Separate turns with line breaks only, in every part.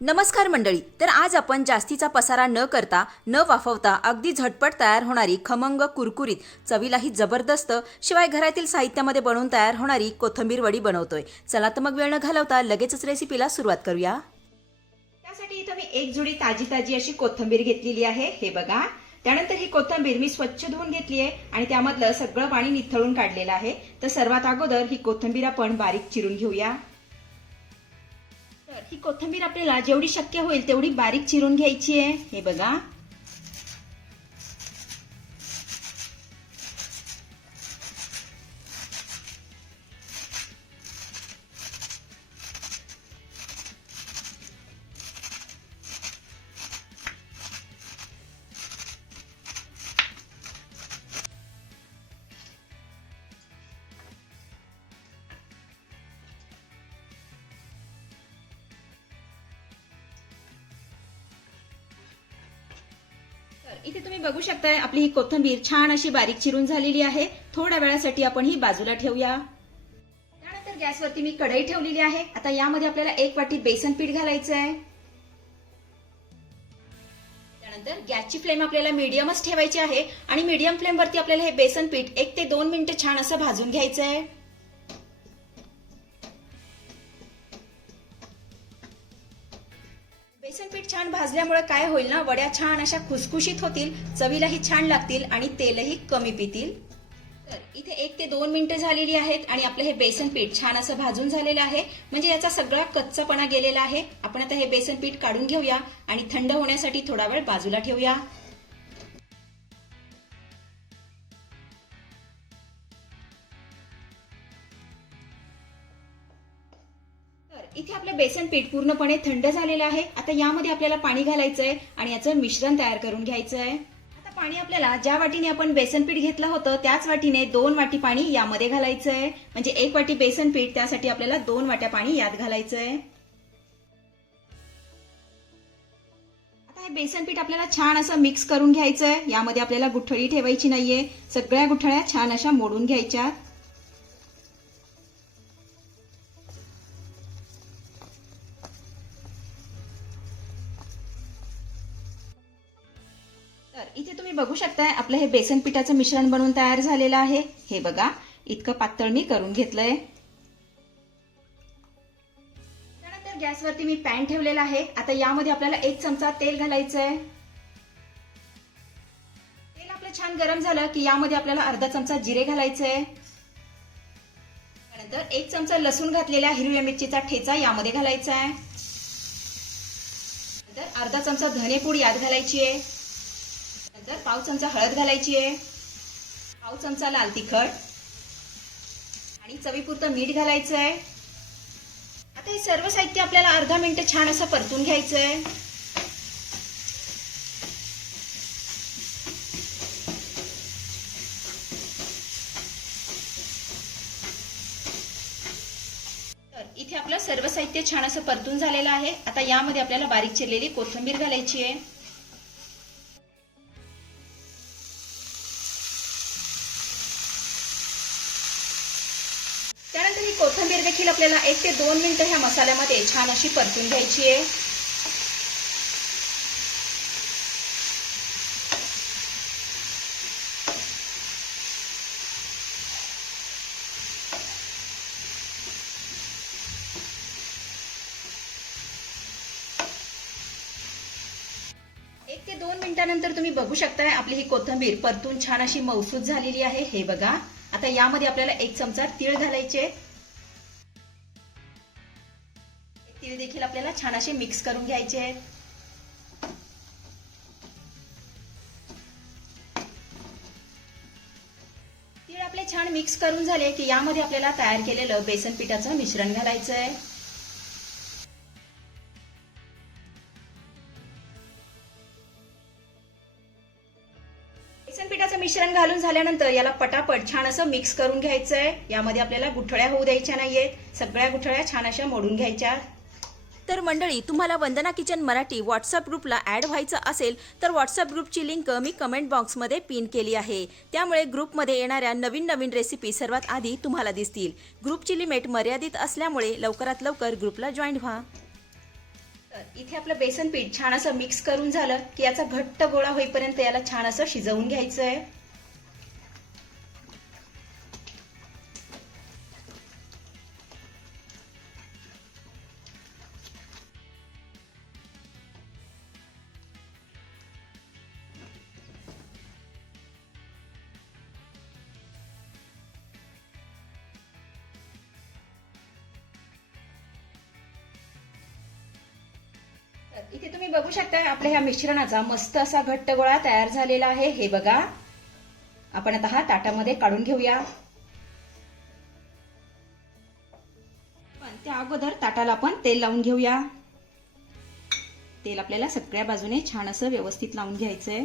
नमस्कार मंडळी तर आज आपण जास्तीचा पसारा न करता न वाफवता अगदी झटपट तयार होणारी खमंग कुरकुरीत चवीलाही जबरदस्त शिवाय घरातील साहित्यामध्ये बनवून तयार होणारी कोथंबीर वडी बनवतोय. चला तर मग वेळ न घालवता लगेचच रेसिपीला सुरुवात करूया.
त्यासाठी इथं मी एक जुडी ताजी ताजी अशी कोथिंबीर घेतलेली आहे. हे बघा. त्यानंतर ही कोथिंबीर मी स्वच्छ धुवून घेतली आहे आणि त्यामधलं सगळं पाणी निथळून काढलेलं आहे. तर सर्वात अगोदर ही कोथिंबीर आपण बारीक चिरून घेऊया. ही कोथिंबीर आपल्याला जेवढी शक्य होईल तेवढी बारीक चिरून घ्यायची आहे. हे बघा. इथे तुम्ही बघू शकताय आपली ही कोथिंबीर छान अशी बारीक चिरून झालेली आहे. थोड्या वेळासाठी आपण ही बाजूला ठेवूया. त्यानंतर गॅसवरती मी कढई ठेवलेली आहे. आता यामध्ये आपल्याला एक वाटी बेसन पीठ घालायचं आहे त्यानंतर गॅसची फ्लेम आपल्याला मीडियमच ठेवायची आहे आणि मीडियम फ्लेमवरती आपल्याला हे बेसन पीठ एक ते दोन मिनिटं छान असं भाजून घ्यायचं आहे भाजल्यामुळे काय होईल ना वड्या छान अशा खुसखुशीत होतील चवीलाही छान लागतील आणि तेलही कमी पितील. तर इथे एक ते दोन मिनिटं झालेली आहेत आणि आपलं हे बेसन पीठ छान असं भाजून झालेलं आहे. म्हणजे याचा सगळा कच्चापणा गेलेला आहे. आपण आता हे बेसन पीठ काढून घेऊया आणि थंड होण्यासाठी थोडा वेळ बाजूला ठेवूया. इथे आपलं बेसन पीठ पूर्णपणे थंड झालेलं आहे. आता यामध्ये आपल्याला पाणी घालायचं आहे आणि याचं मिश्रण तयार करून घ्यायचं आहे आता पाणी आपल्याला ज्या वाटीने आपण बेसन पीठ घेतलं होतं त्याच वाटीने दोन वाटी पाणी यामध्ये घालायचं आहे म्हणजे एक वाटी बेसन पीठ त्यासाठी आपल्याला दोन वाट्या पाणी यात घालायचं आहे आता हे बेसन पीठ आपल्याला छान असं मिक्स करून घ्यायचं आहे यामध्ये आपल्याला गुठळी ठेवायची नाहीये. सगळ्या गुठळ्या छान अशा मोडून घ्यायच्या आपलं हे बेसन पिठाचं मिश्रण बनवून तयार झालेलं आहे. हे बघा इतकं पातळ मी करून घेतलंय. त्यानंतर गॅसवरती मी पॅन ठेवलेला आहे. आता यामध्ये आपल्याला एक चमचा तेल घालायचं आहे तेल आपलं छान गरम झालं की यामध्ये आपल्याला अर्धा चमचा जिरे घालायचे आहे त्यानंतर एक चमचा लसूण घातलेल्या हिरव्या मिरचीचा ठेचा यामध्ये घालायचा आहे नंतर अर्धा चमचा धनेपूड यात घालायची आहे नंतर पाव चमचा हळद घालायची आहे. पाव चमचा लाल तिखट. आणि चवीपुरतं मीठ घालायचं आहे. आता हे सर्व साहित्य आपल्याला अर्धा मिनिट छान असं परतून घ्यायचं आहे तर इथे आपलं सर्व साहित्य छान असं परतून झालेलं आहे. आता यामध्ये आपल्याला बारीक चिरलेली कोथिंबीर घालायची आहे. कोथिंबीर देखील आपल्याला एक ते दोन मिनटं ह्या मसाल्यामध्ये छान अशी परतून घ्यायची आहे. एक ते दोन मिनिटानंतर तुम्ही बघू शकताय आपली ही कोथिंबीर परतून छान अशी मौसूद झालेली आहे. हे बघा आता यामध्ये आपल्याला एक चमचा तीळ घालायचे देखील आपल्याला छान असे मिक्स करून घ्यायचे आहेत. तीळ आपले छान मिक्स करून झाले की यामध्ये आपल्याला तयार केलेलं बेसन पिठाचं मिश्रण घालायचं आहे. बेसन पिठाचं मिश्रण घालून झाल्यानंतर याला पटापट छान असं मिक्स करून घ्यायचं आहे. यामध्ये आपल्याला गुठळ्या होऊ द्यायच्या नाहीयेत. सगळ्या गुठळ्या छान अशा मोडून घ्यायच्या.
तर मंडळी तुम्हाला वंदना किचन मराठी व्हॉट्सअप ग्रुपला ॲड व्हायचं असेल तर व्हॉट्सअप ग्रुपची लिंक मी कमेंट बॉक्समध्ये पिन केली आहे. त्यामुळे ग्रुपमध्ये येणाऱ्या नवीन नवीन रेसिपी सर्वात आधी तुम्हाला दिसतील. ग्रुपची लिमिट मर्यादित असल्यामुळे लवकरात लवकर ग्रुपला जॉईन व्हा.
तर इथे आपलं बेसन पीठ छान असं मिक्स करून झालं की याचा घट्ट गोळा होईपर्यंत याला छान असं शिजवून घ्यायचं आहे इथे तुम्ही बघू शकता आपल्या ह्या मिश्रणाचा मस्त असा घट्ट गोळा तयार झालेला आहे. हे बघा. आपण आता हा ताटामध्ये काढून घेऊया. पण त्या अगोदर ताटाला आपण तेल लावून घेऊया. तेल आपल्याला सगळ्या बाजूने छान असं व्यवस्थित लावून घ्यायचंय.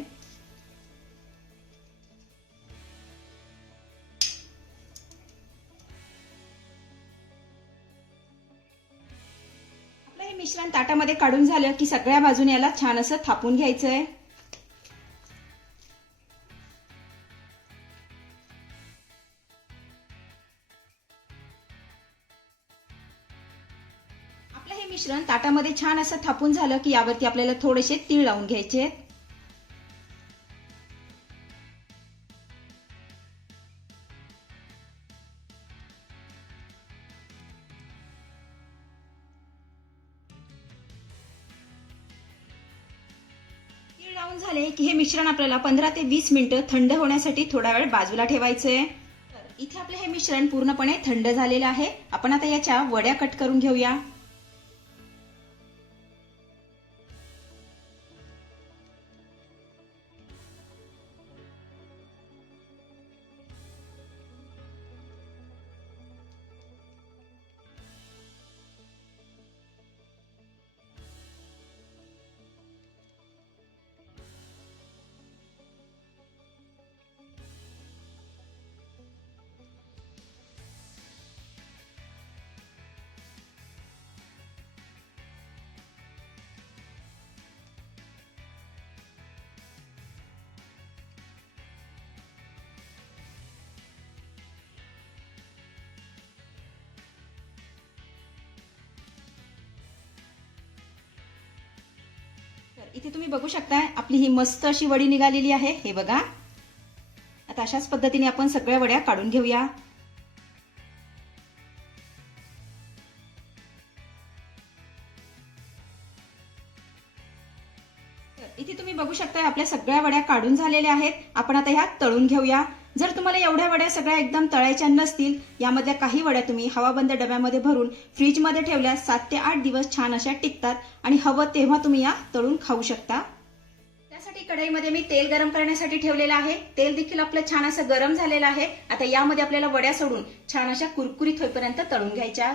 हे मिश्रण ताटामध्ये काढून झालं की सगळ्या बाजूने याला छान असं थापून घ्यायचंय आपलं हे मिश्रण ताटामध्ये छान असं थापून झालं की यावरती आपल्याला थोडेसे तीळ लावून घ्यायचे आहेत. मिश्रण आपल्याला पंधरा ते वीस मिनिटं थंड होण्यासाठी थोडा वेळ बाजूला ठेवायचं आहे इथे आपलं हे मिश्रण पूर्णपणे थंड झालेलं आहे. आपण आता याच्या वड्या कट करून घेऊया. इथे तुम्ही बघू शकताय आपली ही मस्त अशी वडी निघालेली आहे. हे बघा. आता अशाच पद्धतीने आपण सगळ्या वड्या काढून घेऊया. तर इथे तुम्ही बघू शकताय आपल्या सगळ्या वड्या काढून झालेल्या आहेत. आपण आता ह्या तळून घेऊया. जर तुम्हाला एवढ्या वड्या सगळ्या एकदम तळायच्या नसतील यामधल्या काही वड्या तुम्ही हवाबंद डब्यामध्ये भरून फ्रीजमध्ये ठेवल्यास सात ते आठ दिवस छान अशा टिकतात आणि हवं तेव्हा तुम्ही या तळून खाऊ शकता. त्यासाठी कढईमध्ये मी तेल गरम करण्यासाठी ठेवलेलं आहे. तेल देखील आपलं छान असं गरम झालेलं आहे. आता यामध्ये आपल्याला वड्या सोडून छान अशा कुरकुरीत होईपर्यंत तळून घ्यायच्या.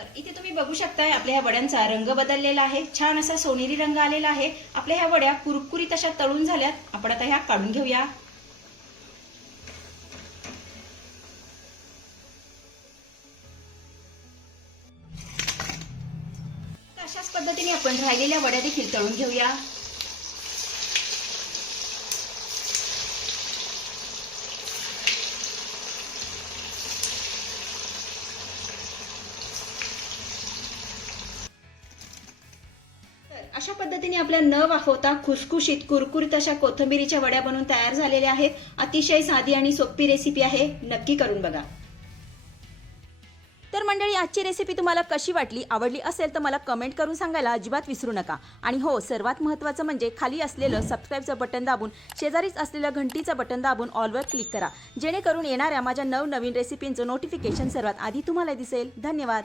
तर इथे तुम्ही बघू शकताय आपल्या ह्या वड्यांचा रंग बदललेला आहे. छान असा सोनेरी रंग आलेला आहे. आपल्या ह्या वड्या कुरकुरीत अशा तळून झाल्यात. आपण आता ह्या काढून घेऊया. अशाच पद्धतीने आपण राहिलेल्या वड्या देखील तळून घेऊया. आपल्या न वाफवता खुसखुशीत कुरकुरीत अशा कोथिंबिरीच्या वड्या बनवून तयार झालेल्या आहेत. अतिशय साधी आणि सोपी रेसिपी आहे. नक्की करून बघा.
तर मंडळी आजची रेसिपी तुम्हाला कशी वाटली आवडली असेल तर मला कमेंट करून सांगायला अजिबात विसरू नका. आणि हो सर्वात महत्त्वाचं म्हणजे खाली असलेलं सबस्क्राईबचं बटन दाबून शेजारीच असलेलं घंटीचं बटन दाबून ऑलवर क्लिक करा. जेणेकरून येणाऱ्या माझ्या नवनवीन रेसिपींचं नोटिफिकेशन सर्वात आधी तुम्हाला दिसेल. धन्यवाद.